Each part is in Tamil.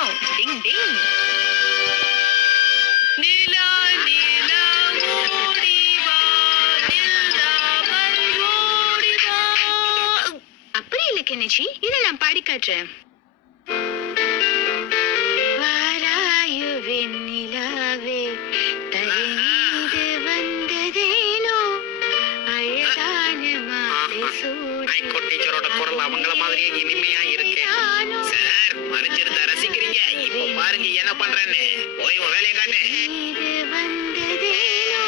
சத்தம். டிங் டிங். நீலா நீலா ஓடி வா, நில்லாமல் ஓடி வா. அப்படி இல்லை கெனிச்சி, இதை நான் பாடி காட்டுறேன். வாராயு வெண்ணிலாவே, தரை மீது வந்ததேனோ அழகான மாலை சூடி. டீச்சரோட குரல் அவங்கள மாதிரியே இனிமையா இருக்கு. சார் மறைஞ்சிருந்தா ரசிக்கிறீங்க. இப்போ பாருங்க என்ன பண்றேன்னு. போய் உன் வேலையை காட்டு. வந்ததேனோ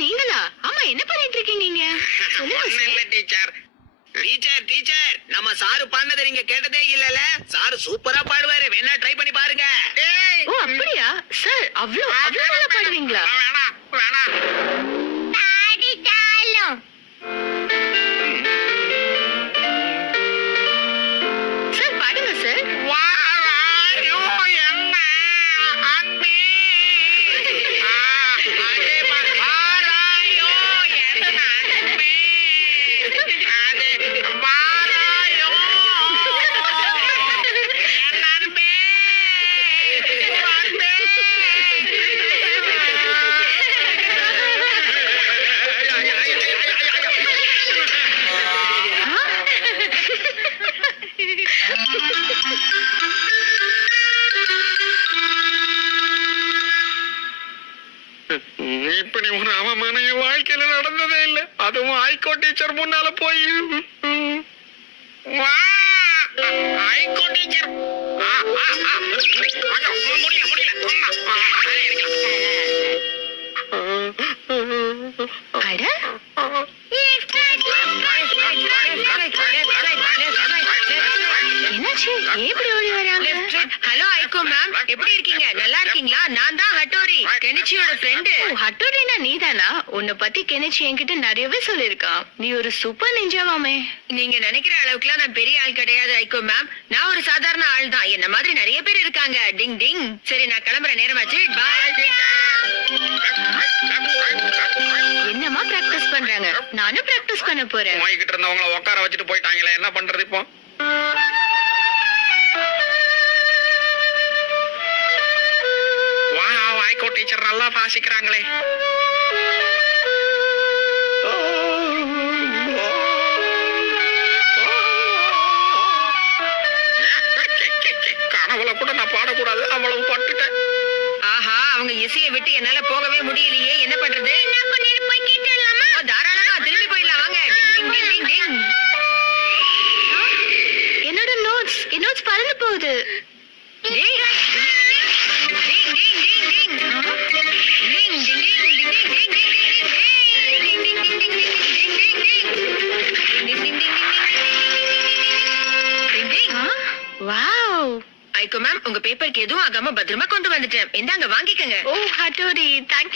நீங்களா? ஆமா, என்ன பண்ணிட்டு இருக்கீங்க? டீச்சர் டீச்சர் டீச்சர் நம்ம சாரு பாடுனதை நீங்க கேட்டதே இல்லல. சாரு சூப்பரா பாடுவாரு, வேணா ட்ரை பண்ணி பாருங்க. ஓ அப்படியா சார்? அவ்வளவு நல்லா பாடுவீங்களா? வேணாம் வேணாம். சார் பாடுங்க சார். இப்படி ஒரு அவமானம் என் வாழ்க்கையில நடந்ததே இல்லை. அதுவும் ஹைகோ டீச்சர் முன்னால போய் ஹைகோ டீச்சர் முடியல அட என்னாச்சு? எப்படி ஓடி வராங்க? ஹலோ ஐகோ மேம், எப்படி இருக்கீங்க? நல்லா இருக்கீங்களா? நான் தான் ஹட்டோரி, கெனிச்சியோட ஃப்ரெண்டு. ஹட்டோரினா நீதானா? உன்னை பத்தி கெனிச்சி என்கிட்ட நிறையவே சொல்லிருக்கான். நீ ஒரு சூப்பர் நிஞ்சாவாமே. நீங்க நினைக்கிற அளவுக்குலாம் நான் பெரிய ஆள் கிடையாது ஐகோ மேம். நான் ஒரு சாதாரண ஆள் தான். என்ன மாதிரி நிறைய பேர் இருக்காங்க. டிங் டிங். சரி, நான் கிளம்புற நேரமாச்சு. பாய். என்னமா பிராக்டிஸ் பண்றாங்க? நானும் பிராக்டிஸ் பண்ண போறேன். வாங்கிட்டு இருந்தவங்கள உட்கார வச்சுட்டு போயிட்டாங்களே, என்ன பண்றது இப்போ? ஹைகோ டீச்சர் நல்லா வாசிக்கிறாங்களே. கனவுல கூட நான் பாடக்கூடாது, அவ்வளவு பட்டுட்டேன். ஆஹா, அவங்க இசையை விட்டு என்னால போகவே முடியலையே. என்ன பண்றது? போய் கேட்டலாமா? தாராளமா திரும்பி போயிடலாம் வாங்க. டிங் டிங் டிங் டிங். என்னோட நோட்ஸ் பறந்து போகுது. டிங் டிங் டிங் டிங் டிங். டிங் டிங் டிங் டிங் டிங் டிங் டிங் டிங். டிங் டிங் டிங் டிங் டிங் டிங் டிங் டிங். டிங் டிங் டிங் டிங் டிங் டிங். வாவ். ஐகோ மேம், உங்க பேப்பருக்கு எதுவும் ஆகாம பத்திரமா கொண்டு வந்துட்டேன். இந்தாங்க வாங்கிக்கங்க. ஓ Hattori, thank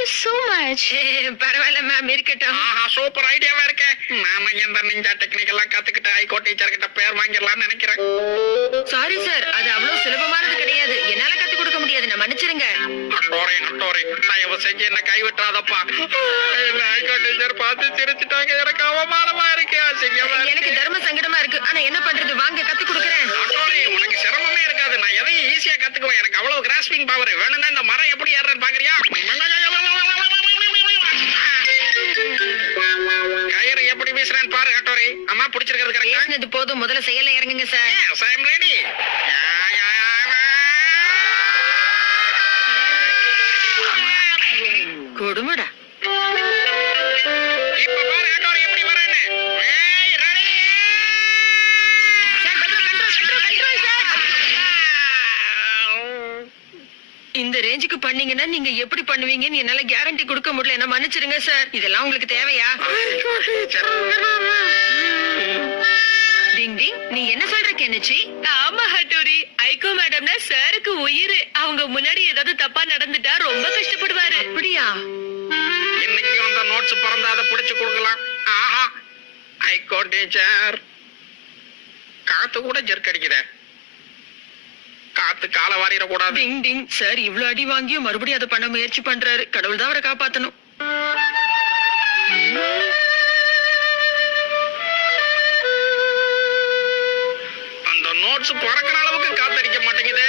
you so much. பரவாயில்ல மேம், இருக்கட்டும். ஆஹா, சூப்பர் ஐடியாவா இருக்கு. நாம இந்த நிஞ்சா டெக்னிக் எல்லாம் கத்துக்கிட்டு ஹைகோ டீச்சர் கிட்ட பேர் வாங்கிடலாம்னு நினைக்கிறேன். சாரி சார், அது அவ்வளவு சுலபமானது கிடையாது. என்னால கத்து கொடுக்க முடியாது, நான் மன்னிச்சிருங்க. ஹட்டோரி, தயவு செஞ்சு என்ன கைவிட்டுறாதப்பா. ஹைகோ டீச்சர் பார்த்து சிரிச்சுட்டாங்க. எனக்கு அவமானமா இருக்கு, அசிங்கமா இருக்கு. எனக்கு தர்ம சங்கடமா இருக்கு. ஆனா என்ன பண்றது? வாங்க, கத்து கொடுக்கறேன். ஹட்டோரி, உனக்கு சிரமமே இருக்காது. நான் எதையும் ஈஸியா கத்துக்குவேன். எனக்கு அவ்வளவு கிராஸ்பிங் பவர். வேணும்னா இந்த மரம் எப்படி ஏறுறேன்னு பாக்குறியா? கயிறு எப்படி வீசுறேன்னு பாரு ஹட்டோரி. அம்மா பிடிச்சிருக்கிறது கரெக்டா? பேசினது போதும், முதல்ல செயல்ல இறங்குங்க sir. Yes, I am ready. கொடுமடா. இப்ப பாரு ஹட்டோரி எப்படி வரேன்னு. ஏய், ready? Sir, control sir. இந்த ரேஞ்சுக்கு பண்ணீங்கன்னா நீங்க எப்படி பண்ணுவீங்கன்னு என்னால கேரண்டி கொடுக்க முடியல. என்ன மன்னிச்சிருங்க சார். இதெல்லாம் உங்களுக்கு தேவையா? டிங் டிங். நீ என்ன சொல்ற கெனிச்சி? ஆமா ஹட்டோரி, ஐகோ மேடம்னா சாருக்கு உயிர். அவங்க முன்னாடி ஏதாவது தப்பா நடந்துட்டா ரொம்ப கஷ்டப்படுவாரு. அப்படியா? இன்னைக்கு அந்த நோட்ஸ் பிறந்த அதை பிடிச்சு கொடுக்கலாம். ஆஹா, ஹைகோ டீச்சர். காத்து கூட ஜெர்க் அடிக்குதே. காத்து கால வாரிட கூடாது. டிங் டிங். சார் இவ்ளோ அடி வாங்கியும் மறுபடியும் அதை பண்ண முயற்சி பண்றாரு. கடவுள் தான் அவரை காப்பாத்தணும். அந்த நோட்ஸ் பறக்கிற அளவுக்கு காத்தடிக்க மாட்டேங்குதே.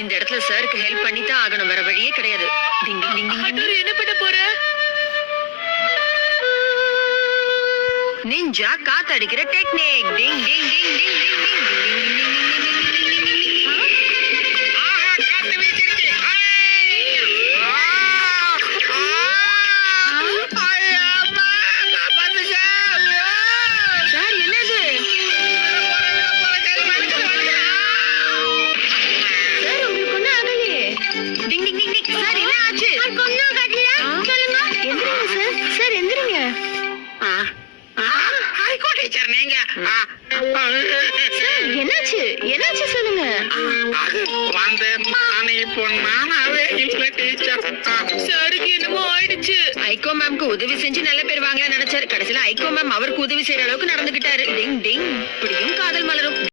இந்த இடத்துல சாருக்கு ஹெல்ப் பண்ணி தான் ஆகணும், வேற வழியே கிடையாது. டிங் டிங் டிங் டிங். ஹட்டோரி என்ன பண்ண போற? Ninja காத்தடிக்கிற technique. டிங் டிங் டிங் டிங் டிங் டிங். ஆஹா, காத்து வீசிருச்சு. ஐயம்மா, காப்பாத்துங்க. சார் என்னது? சார் உங்களுக்கு ஒண்ணும் ஆகலையே. டிங் டிங் டிங் டிங். சார் என்ன ஆச்சு? சொல்லுங்க. எந்திரிங்க சார். சார் எந்திரிங்க. ஹைகோ டீச்சர் நீங்க. சார் என்னாச்சு? என்னாச்சு சொல்லுங்க. அது வந்து நான் இப்போ நானாவே இல்ல டீச்சர். சாருக்கு என்னமோ ஆயிடுச்சு. ஐகோ மேம்க்கு உதவி செஞ்சு நல்ல பேர் வாங்கலாம் நினைச்சாரு. கடைசியில ஐகோ மேம் அவருக்கு உதவி செய்யற அளவுக்கு நடந்துகிட்டாரு. டிங் டிங். இப்படியும் காதல் மலரும்.